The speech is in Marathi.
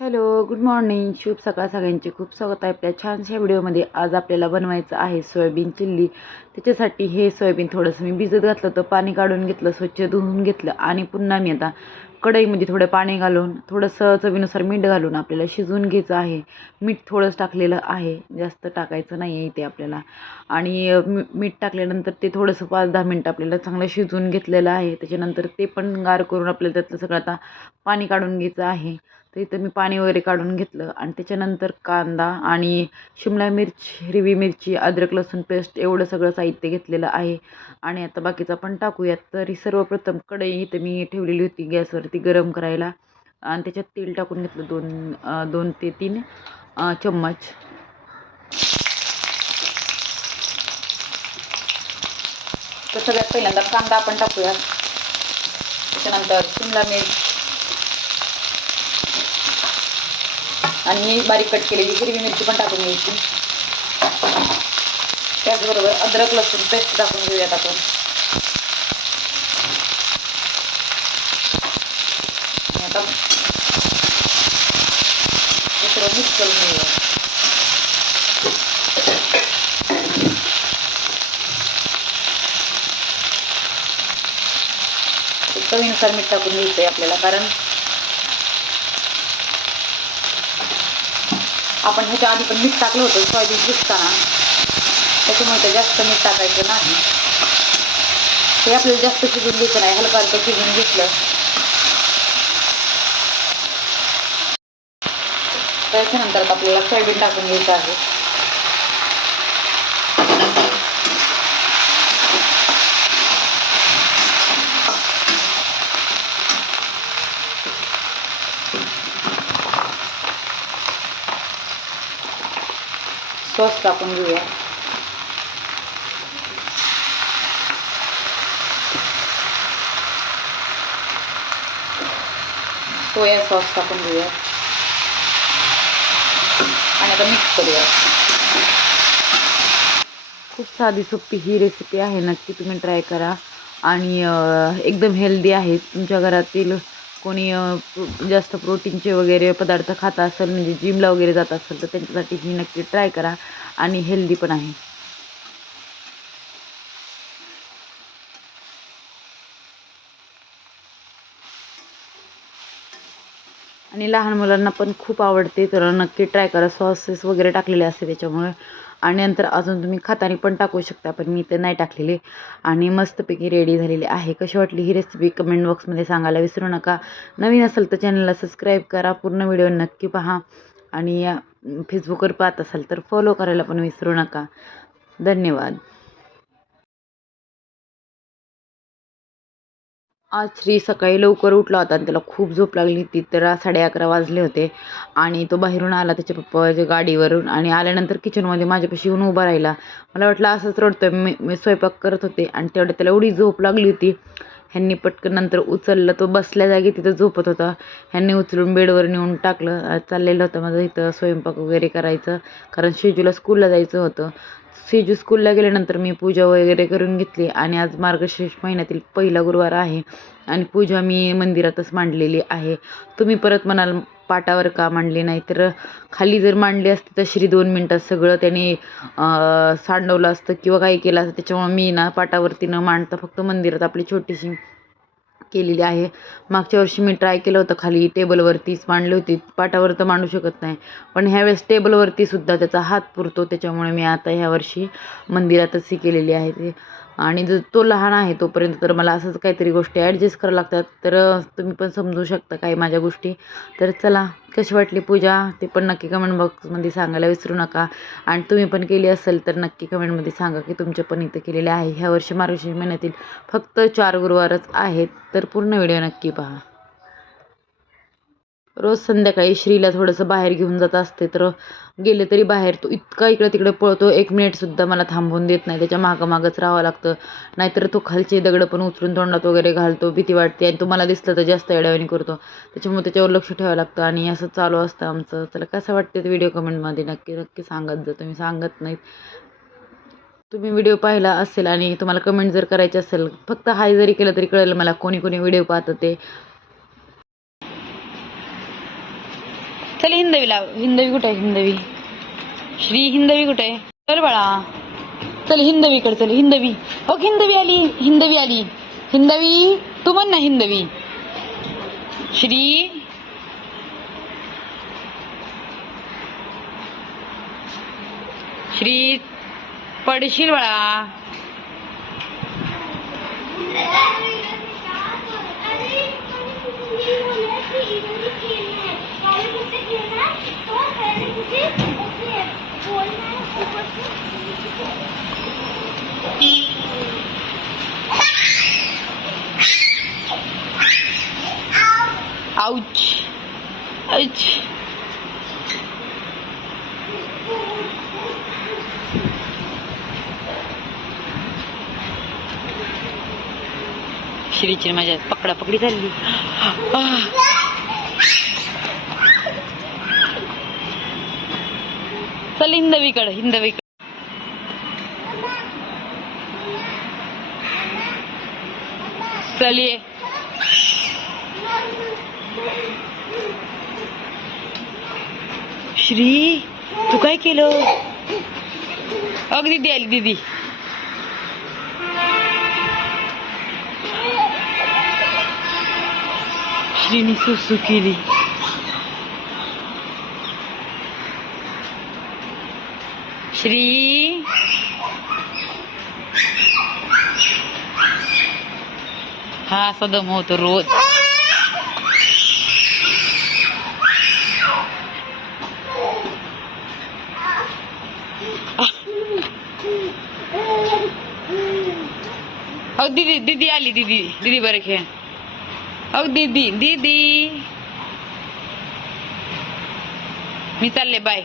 Hello, good morning. शुभ सकाळ सगळ्यांचे. खूप स्वागत आहे आपल्या छानशा व्हिडिओमध्ये. आज आपल्याला बनवायचं आहे सोयाबीन चिल्ली. त्याच्यासाठी हे सोयाबीन थोडंसं मी भिजत घातलं होतं, पाणी काढून घेतलं, स्वच्छ धुवून घेतलं आणि पुन्हा मी आता कढईमध्ये थोडं पाणी घालून थोडंसं चवीनुसार मीठ घालून आपल्याला शिजवून घ्यायचं आहे. मीठ थोडंच टाकलेलं आहे, जास्त टाकायचं नाही आहे इथे आपल्याला. आणि मीठ टाकल्यानंतर ते थोडंसं 5-10 मिनटं आपल्याला चांगलं शिजवून घेतलेलं आहे. त्याच्यानंतर ते पण गार करून आपल्याला त्यातलं सगळं आता पाणी काढून घ्यायचं आहे. तर इथं मी पाणी वगैरे काढून घेतलं आणि त्याच्यानंतर कांदा आणि शिमला मिर्च, हिरवी मिरची, अद्रक लसूण पेस्ट एवढं सगळं साहित्य घेतलेलं आहे. आणि आता बाकीचं पण टाकूयात. तरी सर्वप्रथम कढई इथं मी ठेवलेली होती गॅसवरती गरम करायला आणि त्याच्यात तेल टाकून घेतलं 2 ते 3 चम्मच. तर सगळ्यात पहिल्यांदा कांदा आपण टाकूयात. त्याच्यानंतर शिमला मिर्च आणि बारीक कट केलेली हिरवी मिरची पण टाकून घ्यायची. त्याचबरोबर अद्रक लसूण पेस्ट टाकून घेऊयात आपण. आता दुसरं मिक्स करून घेऊया. चवीनुसार मीठ टाकून घ्यायचं आहे आपल्याला, कारण आपण ह्याच्या आधी पण मीठ टाकलं होतं सोयाबीन शिजताना, त्याच्यामुळे ते जास्त मीठ टाकायचं नाही. हे आपल्याला जास्त शिजून घ्यायचं नाही, हलका हलकं शिजून घेतलं. त्याच्यानंतर आपल्याला सोयाबीन टाकून घ्यायचं आहे. सॉस टाकून घेऊया. सोया सॉस टाकून घेऊया आणि आता मिक्स करूया. खूप साधी सोपी ही रेसिपी आहे, नक्की तुम्ही ट्राय करा. आणि एकदम हेल्दी आहे. तुमच्या घरातील कोणी जास्त प्रोटीनचे वगैरे पदार्थ खात असेल, म्हणजे जिमला वगैरे जात असेल, तर त्यांच्यासाठी ही नक्की ट्राय करा. आणि हेल्दी पण आहे. आणि लहान मुलांना पण खूप आवडते, तर नक्की ट्राय करा. सॉसेस वगैरे टाकलेले असते त्याच्यामुळे. आणि नंतर अजून तुम्ही खाताना पण टाकू शकता, पण मी ते नाही टाकलेले. आणि मस्तपैकी रेडी झालेली आहे. कशी वाटली ही रेसिपी कमेंट बॉक्समध्ये सांगायला विसरू नका. नवीन असेल तर चॅनलला सबस्क्राईब करा, पूर्ण व्हिडिओ नक्की पहा. आणि फेसबुकवर पाहत असाल तर फॉलो करायला पण विसरू नका. धन्यवाद. आज श्री सकाळी लवकर उठला होता आणि त्याला खूप झोप लागली होती, तर 11:30 वाजले होते. आणि तो बाहेरून आला त्याच्या पप्पाच्या गाडीवरून आणि आल्यानंतर किचनमध्ये माझ्यापाशी येऊन उभा राहिला. मला वाटलं असंच रडतोय. मी स्वयंपाक करत होते आणि तेवढ्यात त्याला एवढी झोप लागली होती. ह्यांनी पटकन नंतर उचललं. तो बसल्या जागी तिथं झोपत होता. ह्यांनी उचलून बेडवर नेऊन टाकलं. चाललेलं होतं माझं इथं स्वयंपाक वगैरे करायचं, कारण शेजूला स्कूलला जायचं होतं. शेजू स्कूलला गेल्यानंतर मी पूजा वगैरे करून घेतली. आणि आज मार्गशीर्ष महिन्यातील पहिला गुरुवार आहे आणि पूजा मी मंदिरातच मांडलेली आहे. तुम्ही परत म्हणाल पाटावर का मांडली नाही, तर खाली जर मांडली असती तर श्री 2 मिनटात सगळं त्याने सांडवलं असतं किंवा काही केलं असतं. त्याच्यामुळे मी ना पाटावरती न मांडता फक्त मंदिरात आपली छोटीशी केलेली आहे. मागच्या वर्षी मी ट्राय केलं होतं, खाली टेबलवरतीच मांडली होती. पाटावर तर मांडू शकत नाही, पण ह्यावेळेस टेबलवरती सुद्धा त्याचा हात पुरतो. त्याच्यामुळे मी आता ह्यावर्षी मंदिरातच ही केलेली आहे ते. आणि जर तो लहान आहे तोपर्यंत तर मला असंच काहीतरी गोष्टी ॲडजस्ट करावं लागतात. तर तुम्ही पण समजू शकता काही माझ्या गोष्टी. तर चला, कशी वाटली पूजा ते पण नक्की कमेंट बॉक्समध्ये सांगायला विसरू नका. आणि तुम्ही पण केली असेल तर नक्की कमेंटमध्ये सांगा की तुमच्या पण इथं केलेले आहे. ह्या वर्षी मार्गशीर्ष महिन्यातील फक्त 4 गुरुवारच आहेत, तर पूर्ण व्हिडिओ नक्की पहा. रोज संध्याकाळी श्रीला थोडंसं बाहेर घेऊन जात असते, तर गेले तरी बाहेर तो इतका इकडे तिकडे पळतो, 1 मिनिटसुद्धा मला थांबवून देत नाही. त्याच्या मागंच राहावं लागतं. नाहीतर तो खालचे दगडं पण उचलून तोंडात वगैरे घालतो, भीती वाटते. आणि तो मला दिसलं तर जास्त येड्यावानी करतो. त्याच्यामुळे त्याच्यावर लक्ष ठेवावं लागतं आणि असं चालू असतं आमचं. चला, कसं वाटते व्हिडिओ कमेंटमध्ये नक्की नक्की सांगत जा. तुम्ही सांगत नाहीत. तुम्ही व्हिडिओ पाहिला असेल आणि तुम्हाला कमेंट जर करायची असेल, फक्त हाय जरी केलं तरी कळेल मला कोणी कोणी व्हिडिओ पाहतं ते. हिंदवीला. हिंदवी कुठे आहे? हिंदवी. श्री हिंदवी कुठे आहे? चल बाळा, चल हिंदवीकडे चल. हिंदवी. ओ हिंदवी आली. हिंदवी आली. हिंदवी तू म्हण ना हिंदवी. श्री श्री पडशील बाळा. Ouch ouch. श्रीची माझ्या पकडापकडी झाली. चल हिंदवीकडे. हिंदवीकडे चल ये. श्री तू काय केलं? अग दीदी आली. दीदी श्रीनी सुसू केली. श्री हा असा दम होतो रोज. अहो दीदी. दीदी आली. दीदी. दीदी बरं खेळ. अहो दीदी. दीदी मी चालले. बाय.